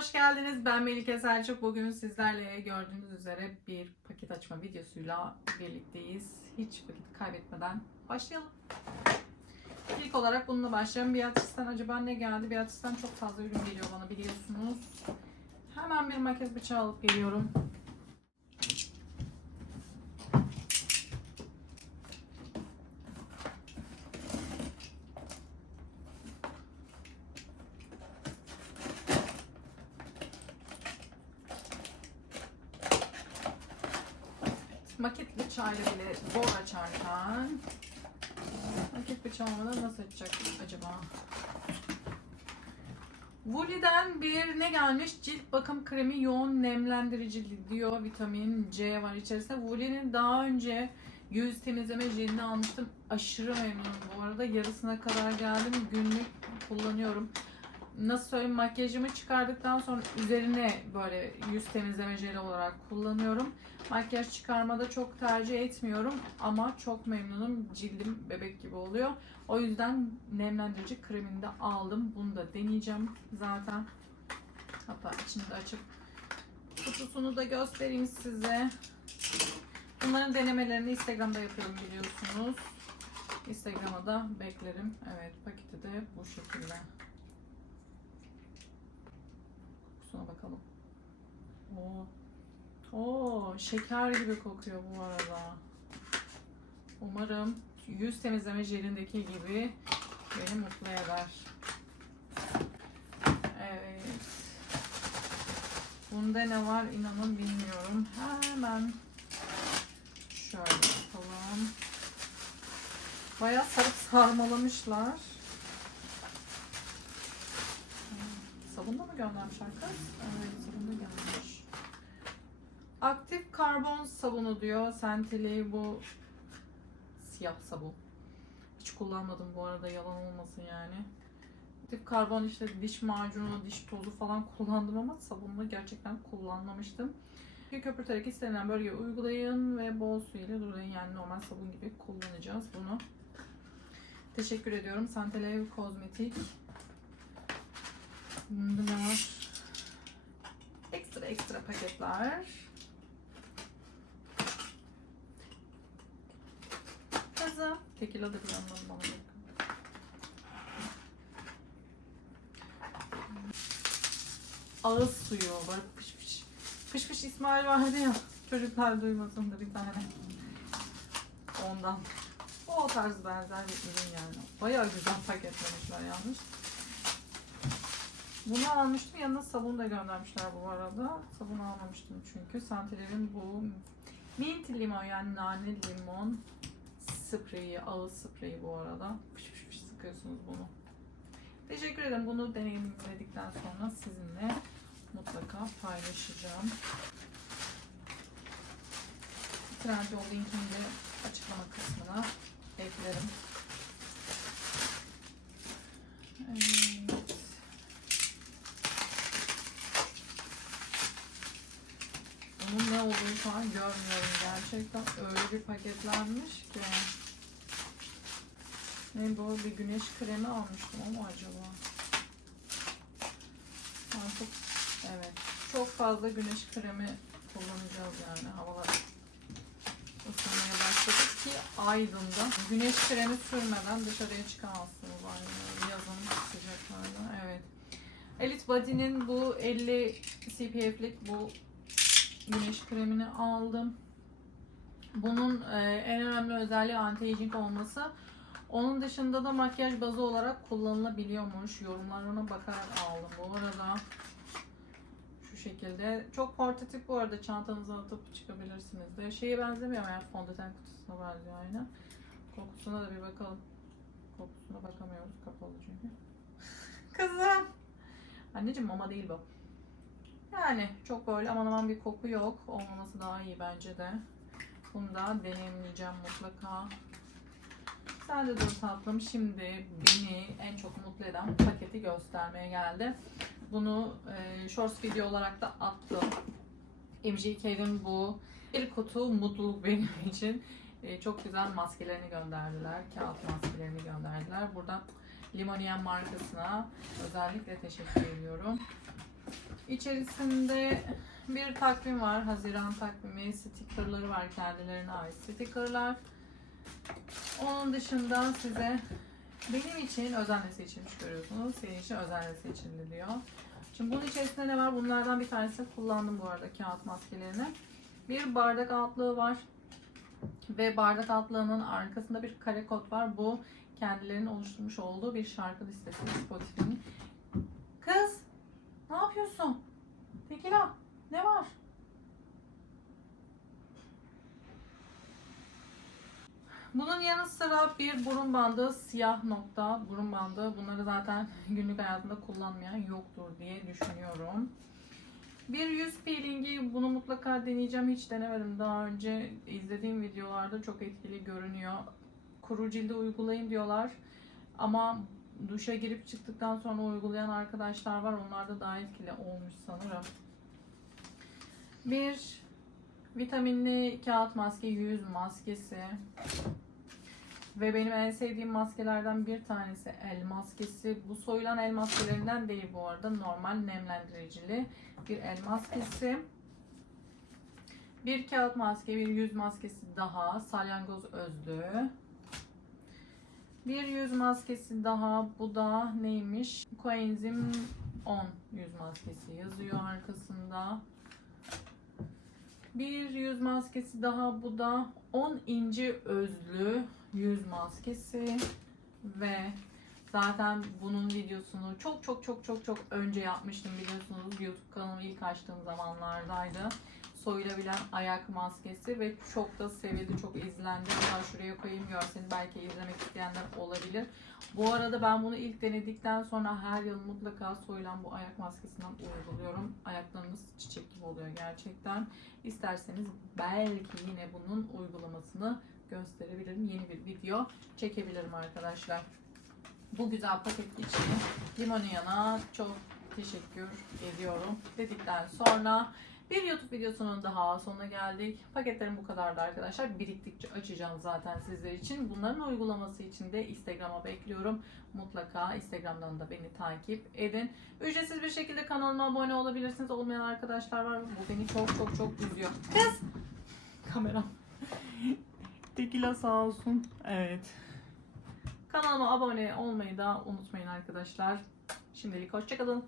hoş geldiniz. Ben Melike Selçuk. Bugün sizlerle gördüğünüz üzere bir paket açma videosuyla birlikteyiz. Hiç vakit kaybetmeden başlayalım. İlk olarak bununla başlayalım. Beatrice'den acaba ne geldi? Beatrice'den çok fazla ürün geliyor bana biliyorsunuz. Hemen bir maket bıçağı alıp geliyorum. Maket bıçağıyla bile zor açarken maket bıçağı nasıl açacak acaba? Woolly'den bir ne gelmiş? Cilt bakım kremi yoğun nemlendirici diyor. Vitamin C var içerisinde. Woolly'nin daha önce yüz temizleme jelini almıştım. Aşırı memnunum bu arada. Yarısına kadar geldim. Günlük kullanıyorum. Nasıl söyleyeyim makyajımı çıkardıktan sonra üzerine böyle yüz temizleme jeli olarak kullanıyorum. Makyaj çıkarmada çok tercih etmiyorum ama çok memnunum. Cildim bebek gibi oluyor. O yüzden nemlendirici kremini de aldım. Bunu da deneyeceğim zaten. Hatta içini de açıp kutusunu da göstereyim size. Bunların denemelerini Instagram'da yapıyorum biliyorsunuz. Instagram'a da beklerim. Evet paketi de bu şekilde. Kokusuna bakalım. Oo. Oo, şeker gibi kokuyor bu arada. Umarım yüz temizleme jelindeki gibi beni mutlu eder. Evet. Bunda ne var inanın bilmiyorum. Hemen şöyle yapalım. Bayağı sarıp sarmalamışlar. Sabunla mı göndermişler kız? Evet gelmiş. Aktif karbon sabunu diyor. Sentili bu siyah sabun. Hiç kullanmadım bu arada yalan olmasın yani. Aktif karbon işte diş macunu, diş tozu falan kullandım ama sabunla gerçekten kullanmamıştım. Bir köpürterek istenilen bölgeye uygulayın ve bol su ile durulayın. Yani normal sabun gibi kullanacağız bunu. Teşekkür ediyorum. Sentelev Kozmetik. Bunda ne var? Ekstra ekstra paketler. Kızım. Tekila da bir yandan bana bakın. Ağız suyu. Böyle pış pış. Pış pış İsmail vardı ya. Çocuklar duymasındır bir tane. Ondan. O tarz benzer bir ürün yani. Bayağı güzel paketlemişler yalnız. Bunu almıştım. Yanına sabun da göndermişler bu arada. Sabun almamıştım çünkü. Santelerin bu mint limon yani nane limon spreyi, ağız spreyi bu arada. Fış fış fış sıkıyorsunuz bunu. Teşekkür ederim. Bunu deneyimledikten sonra sizinle mutlaka paylaşacağım. Trendyol linkini de açıklama kısmına eklerim. Evet. Bunun ne olduğunu şu an görmüyorum. Gerçekten öyle bir paketlenmiş ki. Ne bu? Bir güneş kremi almıştım ama acaba? Artık evet. Çok fazla güneş kremi kullanacağız yani. Havalar ısınmaya başladı ki Aydın'da güneş kremi sürmeden dışarıya çıkamazsınız aynı yazın sıcaklarda. Evet. Elite Body'nin bu 50 SPF'lik bu güneş kremini aldım. Bunun e, en önemli özelliği anti-aging olması. Onun dışında da makyaj bazı olarak kullanılabiliyormuş. Yorumlarına bakarak aldım bu arada. Şu şekilde. Çok portatif bu arada çantanıza atıp çıkabilirsiniz de. Şeye benzemiyor yani fondöten kutusuna benziyor aynı. Kokusuna da bir bakalım. Kokusuna bakamıyoruz kapalı çünkü. Kızım. Anneciğim mama değil bu. Yani çok böyle aman aman bir koku yok. Olmaması daha iyi bence de. Bunu da deneyimleyeceğim mutlaka. Sen de dur tatlım. Şimdi beni en çok mutlu eden paketi göstermeye geldi. Bunu e, shorts video olarak da attım. MGK'nin bu bir kutu mutluluk benim için. E, çok güzel maskelerini gönderdiler. Kağıt maskelerini gönderdiler. Buradan Limoniyen markasına özellikle teşekkür ediyorum. İçerisinde bir takvim var. Haziran takvimi. Stickerları var kendilerine ait stickerlar. Onun dışında size benim için özenle seçilmiş görüyorsunuz. Senin için özenle seçildi diyor. Şimdi bunun içerisinde ne var? Bunlardan bir tanesini kullandım bu arada kağıt maskelerini. Bir bardak altlığı var. Ve bardak altlığının arkasında bir kare kod var. Bu kendilerinin oluşturmuş olduğu bir şarkı listesi Spotify'nin. Kız ne yapıyorsun? Tekila ne var? Bunun yanı sıra bir burun bandı, siyah nokta burun bandı. Bunları zaten günlük hayatında kullanmayan yoktur diye düşünüyorum. Bir yüz peelingi bunu mutlaka deneyeceğim. Hiç denemedim daha önce. izlediğim videolarda çok etkili görünüyor. Kuru cilde uygulayın diyorlar. Ama duşa girip çıktıktan sonra uygulayan arkadaşlar var. Onlar da daha etkili olmuş sanırım. Bir vitaminli kağıt maske, yüz maskesi. Ve benim en sevdiğim maskelerden bir tanesi el maskesi. Bu soyulan el maskelerinden değil bu arada. Normal nemlendiricili bir el maskesi. Bir kağıt maske, bir yüz maskesi daha. Salyangoz özlü. Bir yüz maskesi daha. Bu da neymiş? Coenzim 10 yüz maskesi yazıyor arkasında. Bir yüz maskesi daha. Bu da 10 inci özlü yüz maskesi ve zaten bunun videosunu çok çok çok çok çok önce yapmıştım biliyorsunuz YouTube kanalımı ilk açtığım zamanlardaydı. Soyulabilen ayak maskesi ve çok da sevildi, çok izlendi. Hatta şuraya koyayım görseniz belki izlemek isteyenler olabilir. Bu arada ben bunu ilk denedikten sonra her yıl mutlaka soyulan bu ayak maskesinden uyguluyorum. Ayaklarınız çiçek gibi oluyor gerçekten. İsterseniz belki yine bunun uygulamasını gösterebilirim. Yeni bir video çekebilirim arkadaşlar. Bu güzel paket için Limoniyana çok teşekkür ediyorum dedikten sonra bir YouTube videosunun daha sonuna geldik. Paketlerim bu kadardı arkadaşlar. Biriktikçe açacağım zaten sizler için. Bunların uygulaması için de Instagram'a bekliyorum. Mutlaka Instagram'dan da beni takip edin. Ücretsiz bir şekilde kanalıma abone olabilirsiniz. Olmayan arkadaşlar var. Bu beni çok çok çok üzüyor. Kız! Kameram. Tekila sağ olsun. Evet. Kanalıma abone olmayı da unutmayın arkadaşlar. Şimdilik hoşçakalın.